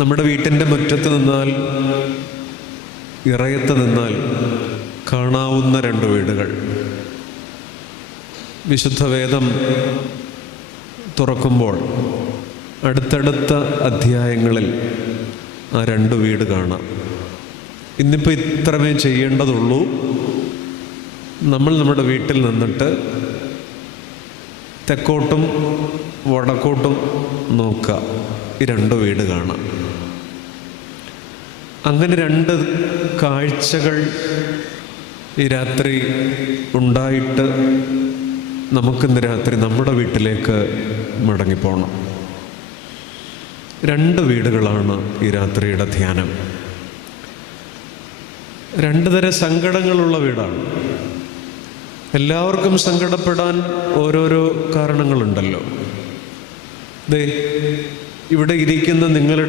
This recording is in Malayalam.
നമ്മുടെ വീട്ടിൻ്റെ മുറ്റത്ത് നിന്നാൽ, ഇറയത്ത് നിന്നാൽ കാണാവുന്ന രണ്ട് വീടുകൾ. വിശുദ്ധ വേദം തുറക്കുമ്പോൾ അടുത്തടുത്ത അധ്യായങ്ങളിൽ ആ രണ്ട് വീട് കാണാം. ഇന്നിപ്പോൾ ഇത്രമേ ചെയ്യേണ്ടതുള്ളൂ. നമ്മൾ നമ്മുടെ വീട്ടിൽ നിന്നിട്ട് തെക്കോട്ടും വടക്കോട്ടും നോക്കുക, ഈ രണ്ട് വീട് കാണാം. അങ്ങനെ രണ്ട് കാഴ്ചകൾ ഈ രാത്രി ഉണ്ടായിട്ട് നമുക്കിന്ന് രാത്രി നമ്മുടെ വീട്ടിലേക്ക് മടങ്ങിപ്പോണം. രണ്ട് വീടുകളാണ് ഈ രാത്രിയുടെ ധ്യാനം. രണ്ട് തരം സങ്കടങ്ങളുള്ള വീടാണ്. എല്ലാവർക്കും സങ്കടപ്പെടാൻ ഓരോരോ കാരണങ്ങളുണ്ടല്ലോ. ദേ ഇവിടെ ഇരിക്കുന്ന നിങ്ങളുടെ